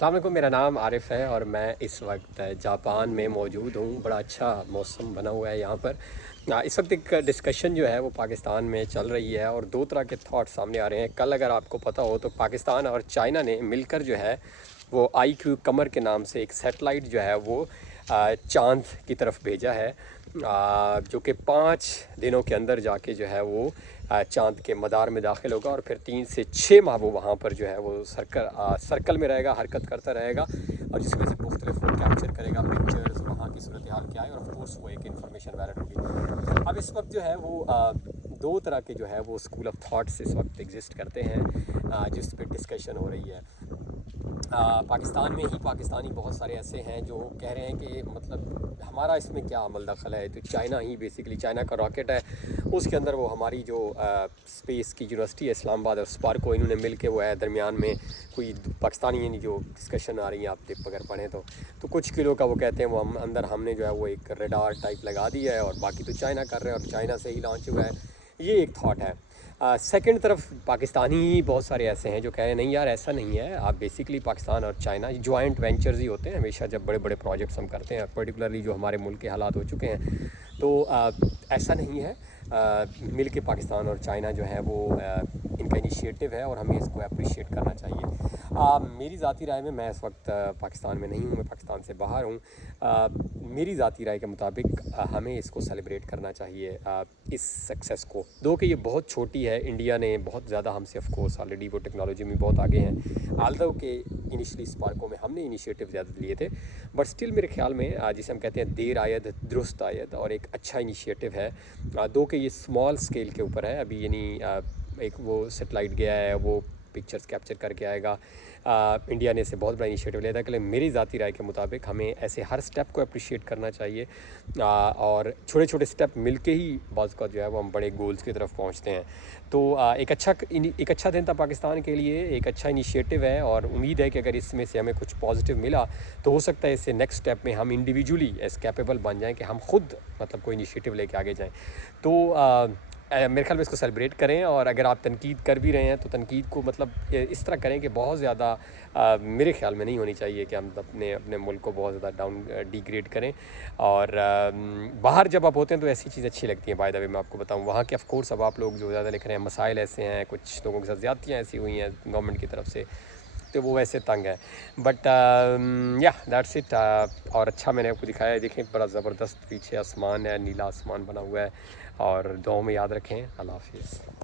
अस्सलाम वालेकुम, मेरा नाम आरिफ है और मैं इस वक्त जापान में मौजूद हूँ। बड़ा अच्छा मौसम बना हुआ है यहाँ पर। इस वक्त एक डिस्कशन जो है वो पाकिस्तान में चल रही है और दो तरह के थॉट सामने आ रहे हैं। कल अगर आपको पता हो तो पाकिस्तान और चाइना ने मिलकर जो है वो IQ कमर के नाम से एक सैटेलाइट जो है वो चाँद की तरफ भेजा है, जो कि 5 दिनों के अंदर जाके जो है वो चाँद के मदार में दाखिल होगा और फिर 3 से 6 माह वो वहाँ पर जो है वो सर्कल में रहेगा, हरकत करता रहेगा और जिसकी वजह से मुख्तलिफ वो कैप्चर करेगा पिक्चर्स, वहाँ की सूरत हाल क्या है और ऑफ कोर्स वो एक इन्फॉर्मेशन वैलिड होगी। अब इस वक्त जो है वो दो तरह के जो है वो स्कूल ऑफ थॉट्स इस वक्त एग्जिस्ट करते हैं जिस पे डिस्कशन हो रही है। पाकिस्तान में ही पाकिस्तानी बहुत सारे ऐसे हैं जो कह रहे हैं कि मतलब हमारा इसमें क्या अमल दखल है, तो चाइना ही बेसिकली, चाइना का रॉकेट है, उसके अंदर वो हमारी जो स्पेस की यूनिवर्सिटी है इस्लामाबाद और स्पार्क को इन्होंने मिल के वो है दरमियान में कोई पाकिस्तानी यानी जो डिस्कशन आ रही है, आप टिप अगर पढ़ें तो कुछ किलो का वो कहते हैं वो हम अंदर हमने जो है वो एक रेडार टाइप लगा दिया है और बाकी तो चाइना कर रहे हैं और चाइना से ही लॉन्च हुआ है। ये एक थॉट है। सेकंड तरफ पाकिस्तानी बहुत सारे ऐसे हैं जो कह रहे हैं नहीं यार ऐसा नहीं है, आप बेसिकली पाकिस्तान और चाइना जॉइंट वेंचर्स ही होते हैं हमेशा जब बड़े बड़े प्रोजेक्ट्स हम करते हैं, पर्टिकुलरली जो हमारे मुल्क के हालात हो चुके हैं तो ऐसा नहीं है। मिल के पाकिस्तान और चाइना जो है वो इनका इनिशिएटिव है और हमें इसको अप्रिशिएट करना चाहिए। मेरी ज़ाती राय में, मैं इस वक्त पाकिस्तान में नहीं हूँ, मैं पाकिस्तान से बाहर हूँ। मेरी ज़ाती राय के मुताबिक हमें इसको सेलिब्रेट करना चाहिए, इस सक्सेस को। दो कि ये बहुत छोटी है, इंडिया ने बहुत ज़्यादा हमसे ऑफ कोर्स ऑलरेडी वो टेक्नोलॉजी में बहुत आगे हैं, आल्दो के इनिशियली स्पार्को में हमने इनिशिएटिव ज़्यादा लिए थे, बट स्टिल मेरे ख्याल में जिसे हम कहते हैं देर आयद दुरुस्त आयद और एक अच्छा इनिशिएटिव है। दो कि ये स्मॉल स्केल के ऊपर है अभी, यानी एक वो सेटेलाइट गया है वो पिक्चर्स कैप्चर करके आएगा। इंडिया ने इसे बहुत बड़ा इनिशिएटिव लिया था, कि मेरी ज़ाती राय के मुताबिक हमें ऐसे हर स्टेप को अप्रिशिएट करना चाहिए और छोटे छोटे स्टेप मिलके ही बाज़ का जो है वो हम बड़े गोल्स की तरफ पहुंचते हैं। तो एक अच्छा दिन था पाकिस्तान के लिए, एक अच्छा इनिशिएटिव है और उम्मीद है कि अगर इसमें से हमें कुछ पॉजिटिव मिला तो हो सकता है इससे नेक्स्ट स्टेप में हम इंडिविजुअली एज कैपेबल बन जाएं कि हम खुद मतलब कोई इनिशिएटिव लेके आगे जाएं। तो मेरे ख्याल में इसको सेलिब्रेट करें और अगर आप तनकीद कर भी रहे हैं तो तनकीद को मतलब इस तरह करें कि बहुत ज़्यादा मेरे ख्याल में नहीं होनी चाहिए कि हम अपने अपने मुल्क को बहुत ज़्यादा डिग्रेड करें। और बाहर जब आप होते हैं तो ऐसी चीज़ अच्छी लगती है। बाय द वे मैं आपको बताऊं, वहाँ के ऑफ कोर्स अब आप लोग जो ज़्यादा लिख रहे हैं मसाइल ऐसे हैं, कुछ लोगों के साथ ज़्यादतियाँ ऐसी हुई हैं गवर्नमेंट की तरफ से, तो वो वैसे तंग है। बट या दैट्स इट। और अच्छा मैंने आपको दिखाया है, देखें बड़ा ज़बरदस्त पीछे आसमान है, नीला आसमान बना हुआ है। और दुआओं में याद रखें। अल्लाह हाफिज़।